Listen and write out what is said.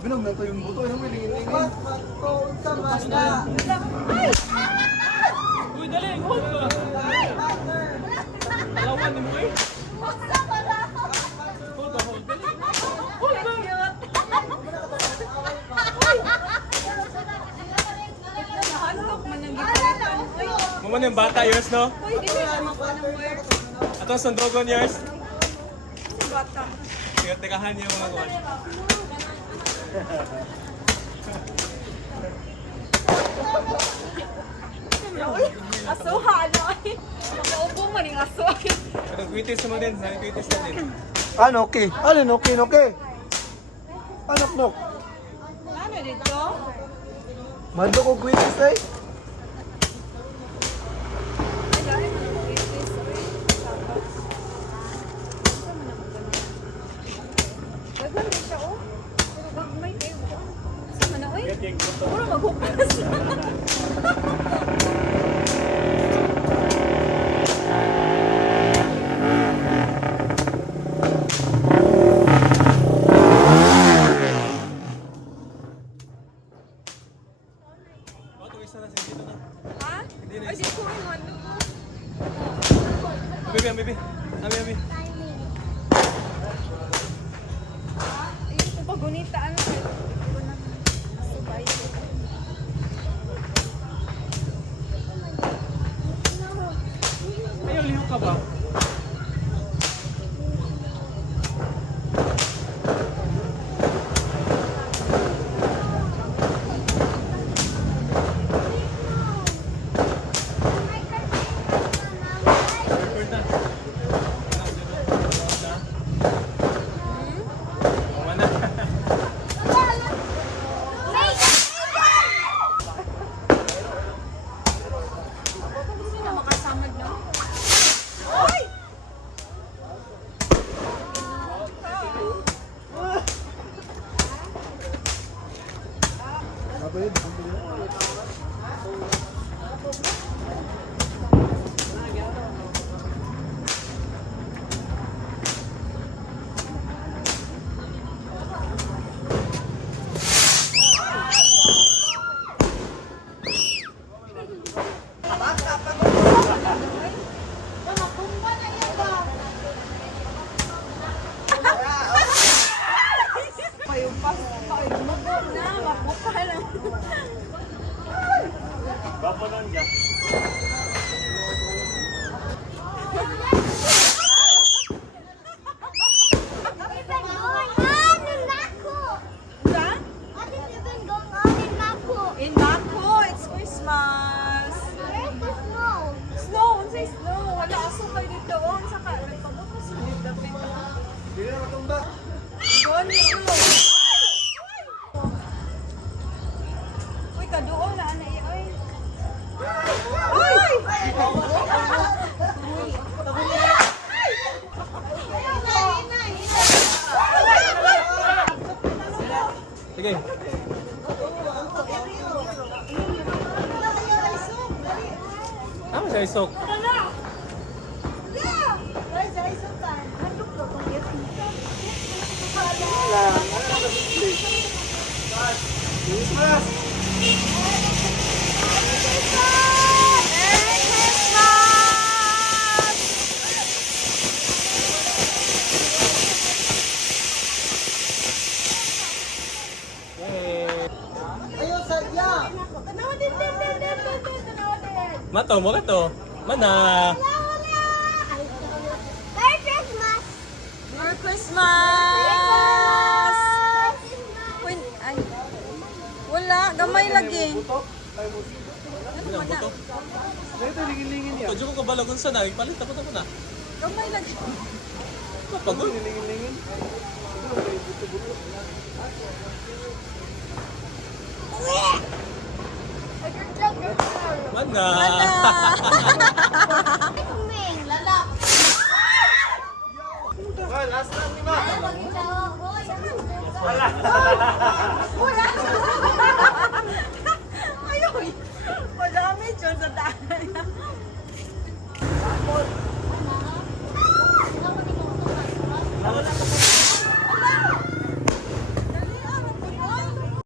Binog na to yung buto. Ano may lingin-lingin? Uy, dali! Hold ka! Alawan ni mo eh! Hold ka, hold! Dali! Hold ka! Maman yung bata yours, no? Ato ang sandogon yours? Teka-tekahan niya mga kuwan. Asuha, ano ay? Makaubo man yung aso ay. Nag-quitis naman din. Nag-quitis na din. Ano, okay? Ano, okay, okay? Anak mo. Ano dito? Mando ko quizzes eh. Ay, dahil mo naman itis. Gagawin din siya, oh. Pero gagmay kayo. Sama na, oy. Puro maghupas. Isa na siya dito na. Ha? Ay, di ko rin ano. Bibi, bibi. Abi, abi. Ayun ko pagunita, ano. Subay. Ayaw, liho ka ba? Sino makasamad na? Ay! Mayupas pa. Magod na. Mapuka lang. Bapanan ka. Saan? In Mako, it's Christmas. Snow, unsay snow. Wala aso kayo dito. Unsa ka? Nagpabukas mo dito. Hindi na matumba. Doon dito. Uy, kadoon na ana ay. Uy! Sige. Ano siya isok? Mato mo ka to. Mana? Merry Christmas! Uy, ay. Wala, gamay lagi. Ano man na? Ito, lingin-lingin niya. Kadyo ko kabalagon sa na. Ipalit ako na. Gamay lagi. Pagod. Lingin-lingin. Mana? Well, last time ni Ma. Uy!